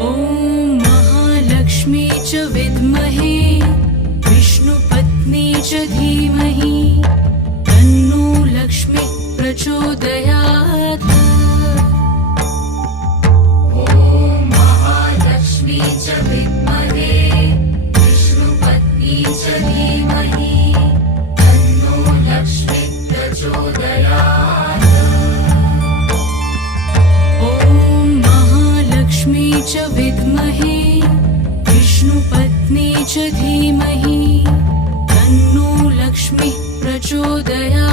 ॐ महालक्ष्मी च विद्महे विष्णुपत्नी च धीमहि तन्नो लक्ष्मी प्रचोदयात्। ॐ महालक्ष्मी च विद्महे विष्णुपत्नी च धीमहि तन्नो लक्ष्मी प्रचोदयात्। ॐ महालक्ष्मी च विद्महे विष्णुपत्नी च धीमहि तन्नो लक्ष्मी प्रचोदयात्।